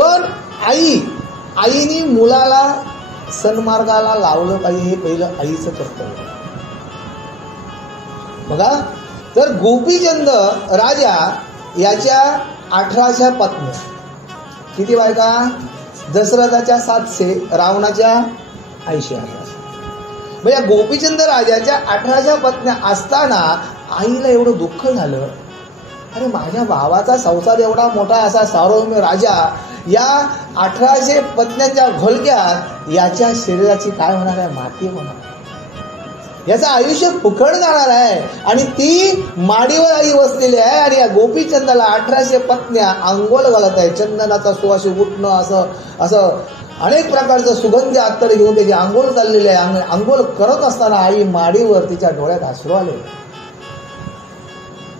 पण आईने मुलाला सन्मार्गाला लावलं पाहिजे, हे पहिलं आईचं कर्तव्य. बघा, तर गोपीचंद राजा याच्या 18 पत्न्या, किती बायका? दशरथाच्या 700, रावणाच्या 80,000. म्हणजे गोपीचंद राजाच्या 18 पत्न्या असताना आईला एवढं दुःख झालं. अरे माझ्या भावाचा संसार एवढा मोठा असा सार्वभौम राजा, या 1800 पत्न्यांच्या घोळक्यात याच्या शरीराची काय होणार आहे? माती होणार, याचं आयुष्य फुकट जाणार आहे. आणि ती माडीवर आई बसलेली आहे आणि या गोपीचंदाला 1800 पत्न्या अंघोळ घालत आहे. चंदनाचा सुवास उठणं, असं अनेक प्रकारचं सुगंधी अत्तर घेऊन त्याची अंघोळ चाललेली आहे. अंघोळ करत असताना आई माडीवर, तिच्या डोळ्यात अश्रू आले.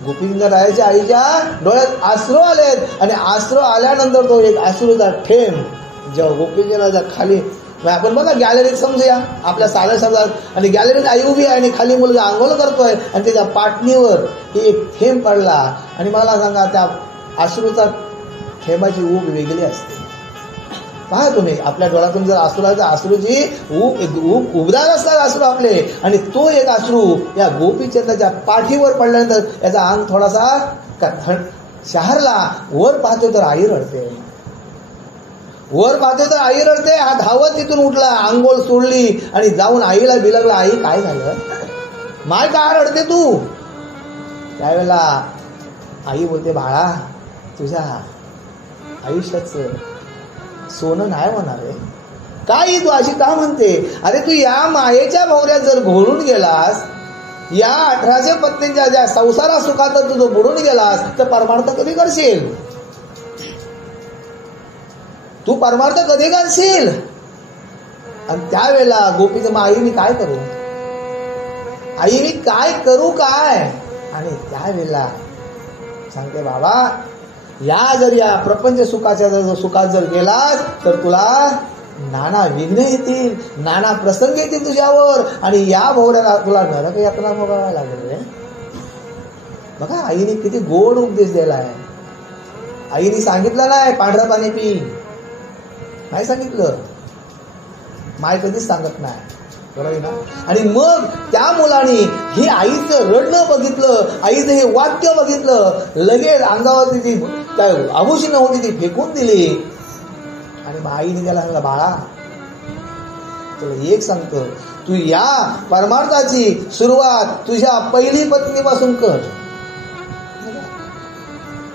गोपीचंद रायाच्या आईच्या डोळ्यात अश्रू आलेत आणि अश्रू आल्यानंतर तो एक अश्रूचा थेंब जेव्हा गोपीचंदाच्या खाली, आपण बघा गॅलरीत समजूया आपल्या साध्या शब्दात, आणि गॅलरीत आई उभी आहे आणि खाली मुलगा आंघोळ करतोय आणि त्याच्या पाटणीवर एक थेंब पडला. आणि मला सांगा, त्या अश्रूचा थेंबाची ऊब वेगळी असते. पहा तुम्ही, आपल्या डोळ्यातून जर अश्रूची ऊब उबदार असतात अश्रू आपले, आणि तो एक अश्रू या गोपीचंदाच्या पाठीवर पडल्यानंतर याचा अंग थोडासा शहरला. वर पाहतो तर आई रडते, वर पाहतो तर आई रडते. हा धावत तिथून उठला, अंघोळ सोडली आणि जाऊन आईला बिलगला, आई काय झालं? माय काय रडते तू? त्यावेळेला आई बोलते, बाळा तुझ्या आयुष्याचं सोनं नाही होणार आहे. काय तू अशी का म्हणते? अरे तू या मायेच्या भोवऱ्यात जर घोळून गेलास, या 1800 पत्नींच्या ज्या संसारा सुखात तू जो बुडून गेलास, तर परमार्थ कधी करशील? तू परमार्थ कधी करशील? आणि त्यावेळेला गोपीचं आईने काय करू, आईने काय करू काय? आणि त्यावेळेला सांगते, बाबा या प्रपंच सुखात जर गेलास तर तुला नाना विघ्न येतील, नाना प्रसंग येतील तुझ्यावर, आणि या भोवऱ्याला तुला नरक यातना भोगावा लागेल. बघा आईने किती गोड उपदेश दिला आहे. आईने सांगितलं नाही पांढरं पाणी पी, नाही सांगितलं. माय कधीच सांगत नाही, बरोबर ना? आणि मग त्या मुलाने हे आईचं रडणं बघितलं, आईचं हे वाक्य बघितलं, लगेच अंगावरती ती काय आभूषण होती ती फेकून दिली. आणि मग आईने त्याला सांगितलं, बाळा तुला एक सांगतो, तू या परमार्थाची सुरुवात तुझ्या पहिली पत्नीपासून कर.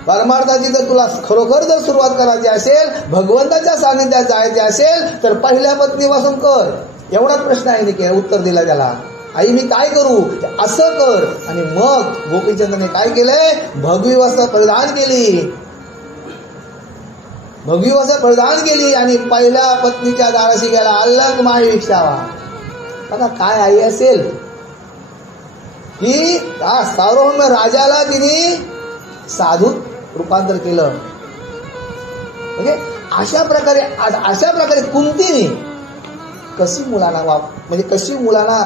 परमार्थाची जर तुला खरोखर जर सुरुवात करायची असेल, भगवंताच्या सानिध्यात जायचे असेल, तर पहिल्या पत्नीपासून कर. एवढाच प्रश्न आहे, उत्तर दिला त्याला. आई मी काय करू? असं कर. आणि मग गोपीचंदाने काय केलंय? भगवी वस्त्र परिधान केली, भगवी वस्त्र परिधान केली आणि पहिल्या पत्नीच्या दाराशी गेला, अल्लग माळी विक्षावा. बघा काय आई असेल की सार्वभौम राजाला तिने साधूत रूपांतर केलं. म्हणजे अशा प्रकारे कुंतीने कशी मुलांना